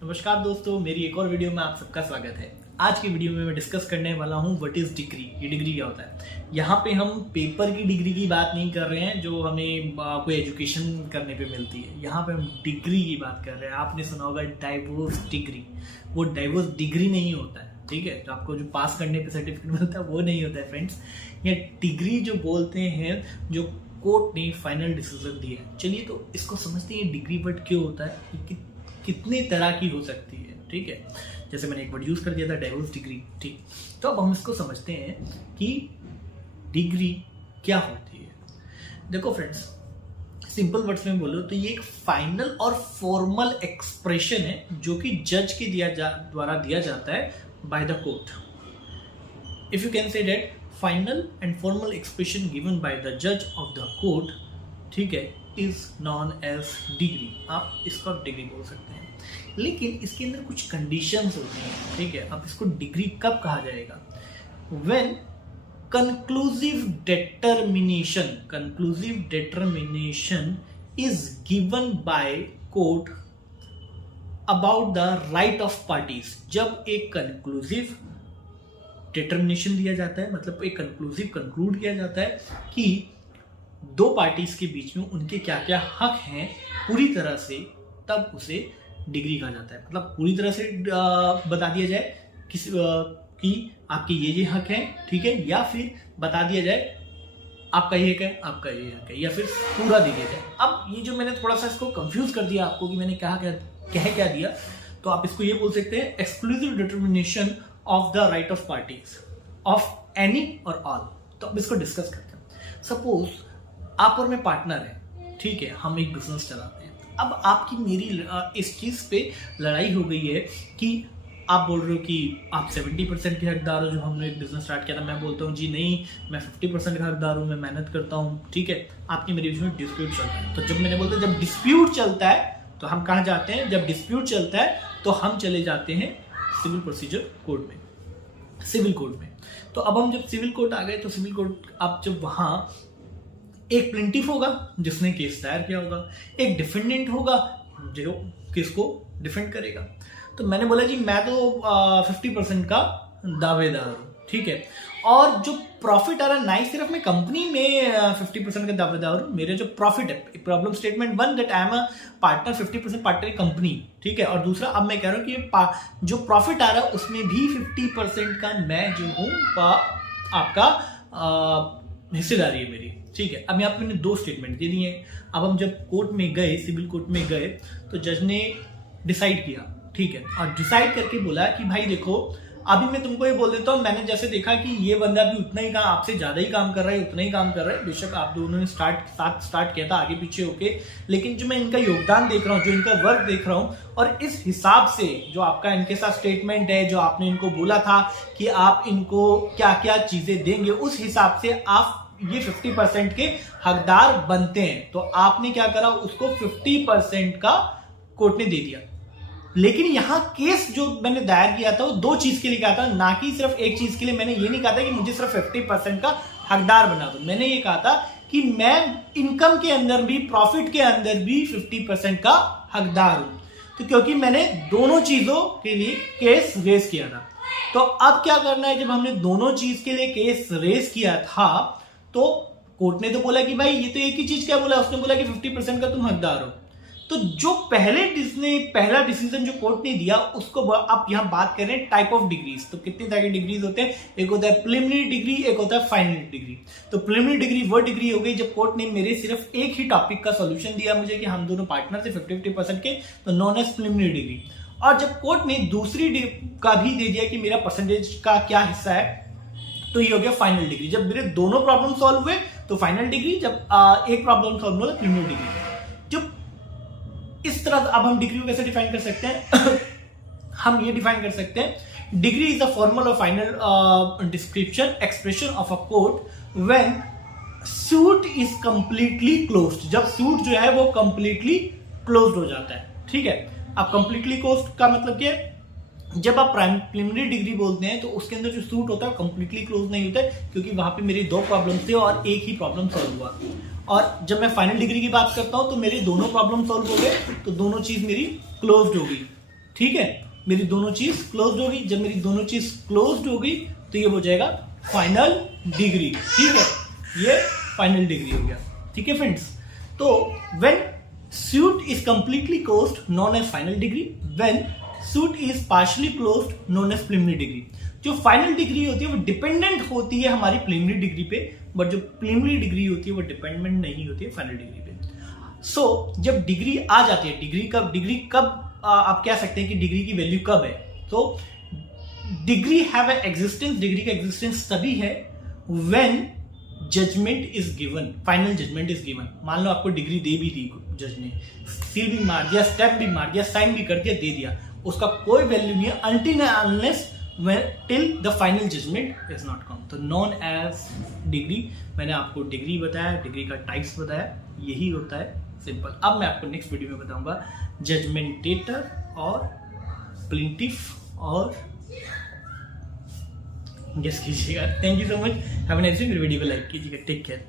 नमस्कार दोस्तों, मेरी एक और वीडियो में आप सबका स्वागत है। आज की वीडियो में मैं डिस्कस करने वाला हूँ व्हाट इज डिग्री। ये डिग्री क्या होता है। यहाँ पे हम पेपर की डिग्री की बात नहीं कर रहे हैं जो हमें कोई एजुकेशन करने पे मिलती है। यहाँ पे हम डिग्री की बात कर रहे हैं। आपने सुना होगा डाइवोर्स डिग्री। वो डाइवोर्स डिग्री नहीं होता है, ठीक है। तो आपको जो पास करने पे सर्टिफिकेट मिलता है वो नहीं होता है फ्रेंड्स। ये डिग्री जो बोलते हैं, जो कोर्ट ने फाइनल डिसीजन दिया है। चलिए तो इसको समझते हैं डिग्री वर्ड क्यों होता है, कितने तरह की हो सकती है, ठीक है। जैसे मैंने एक वर्ड यूज कर दिया था डाइवोर्स डिग्री, ठीक। तो अब हम इसको समझते हैं कि डिग्री क्या होती है। देखो फ्रेंड्स, सिंपल वर्ड्स में बोलो तो ये एक फाइनल और फॉर्मल एक्सप्रेशन है जो कि जज के द्वारा दिया जाता है by the court. If you can say that final and formal expression given by the जज ऑफ द कोर्ट, ठीक है, इज नॉन एज डिग्री। आप इसको डिग्री बोल सकते हैं, लेकिन इसके अंदर कुछ कंडीशंस होती हैं, ठीक है। अब इसको डिग्री कब कहा जाएगा? When conclusive determination is given by court about the right of parties. जब एक कंक्लूसिव डिटर्मिनेशन दिया जाता है, मतलब एक कंक्लूड किया जाता है कि दो पार्टीज के बीच में उनके क्या क्या हक हैं पूरी तरह से, तब उसे डिग्री कहा जाता है। मतलब पूरी तरह से बता दिया जाए कि आपके ये हक हैं, ठीक है, या फिर बता दिया जाए आपका ये हक है, आपका ये हक है, या फिर पूरा दे दिया जाए। अब ये जो मैंने थोड़ा सा इसको कंफ्यूज कर दिया आपको कि मैंने कहा क्या दिया, तो आप इसको ये बोल सकते हैं exclusive determination of the right of parties of any और ऑल। तो अब इसको डिस्कस करते हैं। सपोज आप और मैं पार्टनर है, ठीक है, हम एक बिजनेस चलाते हैं। अब आपकी मेरी इस चीज पे लड़ाई हो गई है कि आप बोल रहे हो कि आप 70% के हकदार हो, जो हमने एक बिजनेस स्टार्ट किया था। मैं बोलता हूँ जी नहीं, मैं 50% का हकदार हूँ, मैं मेहनत करता हूँ, ठीक है। आपकी मेरे बीच में डिस्प्यूट चलता है। तो जब मैंने बोलता जब डिस्प्यूट चलता है तो हम कहाँ जाते हैं? जब डिस्प्यूट चलता है तो हम चले जाते हैं सिविल प्रोसीजर कोर्ट में, सिविल कोर्ट में। तो अब हम जब सिविल कोर्ट आ गए तो सिविल कोर्ट, अब जब वहां एक प्लेंटिफ होगा जिसने केस दायर किया होगा, एक डिफेंडेंट होगा जो केस को डिफेंड करेगा। तो मैंने बोला जी मैं तो 50% का दावेदार हूँ, ठीक है। और जो प्रॉफिट आ रहा है, ना ही सिर्फ मैं कंपनी में 50% का दावेदार हूँ, मेरे जो प्रॉफिट है, problem statement 1 that I am a partner, 50% partner company, ठीक है। और दूसरा अब मैं कह रहा हूँ कि जो प्रॉफिट आ रहा है उसमें भी 50% का मैं जो हूँ आपका हिस्सेदारी है मेरी, ठीक है। अब यहाँ पे मैंने 2 स्टेटमेंट दे दिए। अब हम जब कोर्ट में गए, सिविल कोर्ट में गए, तो जज ने डिसाइड किया, ठीक है। और डिसाइड करके बोला कि भाई देखो, अभी मैं तुमको ये बोल देता हूँ, मैंने जैसे देखा कि ये बंदा भी उतना ही काम, आपसे ज्यादा ही काम कर रहा है, उतना ही काम कर रहा है। बेशक आप दोनों ने साथ स्टार्ट किया था आगे पीछे होके, लेकिन जो मैं इनका योगदान देख रहा हूँ, जो इनका वर्क देख रहा हूँ, और इस हिसाब से जो आपका इनके साथ स्टेटमेंट है, जो आपने इनको बोला था कि आप इनको क्या क्या चीजें देंगे, उस हिसाब से आप ये 50% के हकदार बनते हैं। तो आपने क्या करा, उसको 50% का कोर्ट ने दे दिया। लेकिन यहां केस जो मैंने दायर किया था वो 2 चीज के लिए कहा था, ना कि सिर्फ एक चीज के लिए। मैंने ये नहीं कहा था कि मुझे सिर्फ 50% का हकदार बना दो। मैंने ये कहा था कि मैं इनकम के अंदर भी, प्रॉफिट के अंदर भी 50% का हकदार हूं। तो क्योंकि मैंने दोनों चीजों के लिए केस रेस किया था। तो अब क्या करना है, जब हमने दोनों चीज के लिए केस रेस किया था तो कोर्ट ने तो बोला कि भाई ये तो एक ही चीज क्या बोला, उसने बोला कि 50% का तुम हकदार हो। तो जो पहला डिसीजन जो कोर्ट ने दिया, उसको आप यहां बात कर रहे हैं टाइप ऑफ डिग्रीज। तो कितने तरह की डिग्रीज होते हैं? एक होता है प्रिलिमिनरी डिग्री, एक होता है फाइनल डिग्री। तो प्रिलिमिनरी डिग्री वो डिग्री हो गई जब कोर्ट ने मेरे सिर्फ एक ही टॉपिक का सोल्यूशन दिया मुझे कि हम दोनों पार्टनर थे 50% के, तो नॉन एज प्रिलिमिनरी डिग्री। और जब कोर्ट ने दूसरी का भी दे दिया कि मेरा परसेंटेज का क्या हिस्सा है, तो ये हो गया फाइनल डिग्री। जब मेरे दोनों प्रॉब्लम सॉल्व हुए तो फाइनल डिग्री, जब एक प्रॉब्लम सॉल्व हुआ तो प्रिलिमिनरी डिग्री। जो इस तरह अब हम डिग्री को कैसे डिफाइन कर सकते हैं? हम ये डिफाइन कर सकते हैं, डिग्री इज अ फॉर्मल और final description expression of a court when suit is completely closed. जब सूट जो है वो कंप्लीटली क्लोज्ड हो जाता है, ठीक है। अब कंप्लीटली क्लोज्ड का मतलब क्या है? जब आप प्रिलिमिनरी डिग्री बोलते हैं तो उसके अंदर जो सूट होता है कंप्लीटली क्लोज नहीं होता है, क्योंकि वहां पे मेरी 2 प्रॉब्लम थे और एक ही प्रॉब्लम सॉल्व हुआ। और जब मैं फाइनल डिग्री की बात करता हूं तो मेरे दोनों प्रॉब्लम सॉल्व हो गए, तो दोनों चीज मेरी क्लोज्ड हो गई, ठीक है, मेरी दोनों चीज क्लोज्ड होगी। जब मेरी दोनों चीज क्लोज्ड हो गई तो ये हो जाएगा फाइनल डिग्री। ठीक है, ये फाइनल डिग्री हो गया। ठीक है फ्रेंड्स, तो when suit is completely closed known as final degree, when suit is partially closed known as preliminary degree। जो फाइनल डिग्री होती है वो डिपेंडेंट होती है हमारी प्रिलिमिनरी डिग्री पे, बट जो प्रिलिमिनरी डिग्री होती है वो डिपेंडेंट नहीं होती है फाइनल डिग्री पे। सो जब डिग्री आ जाती है, डिग्री कब आप कह सकते हैं कि डिग्री की वैल्यू कब है, तो डिग्री हैव एग्जिस्टेंस, डिग्री का एग्जिस्टेंस तभी है when judgement is given, final judgement is given. मान लो आपको डिग्री दे भी दी जज ने, सील भी मार दिया, स्टैम्प भी मार दिया, साइन भी कर दिया, दे दिया, उसका कोई वैल्यू नहीं है until unless till the final judgement is not come. तो नॉन एज डिग्री, मैंने आपको डिग्री बताया, डिग्री का टाइप्स बताया, यही होता है सिंपल। अब मैं आपको नेक्स्ट वीडियो में बताऊंगा जजमेंटेटर और प्लिंटिफ और गेस कीजिएगा। Thank you so much, have a nice day. मेरे वीडियो को लाइक कीजिएगा। Take care.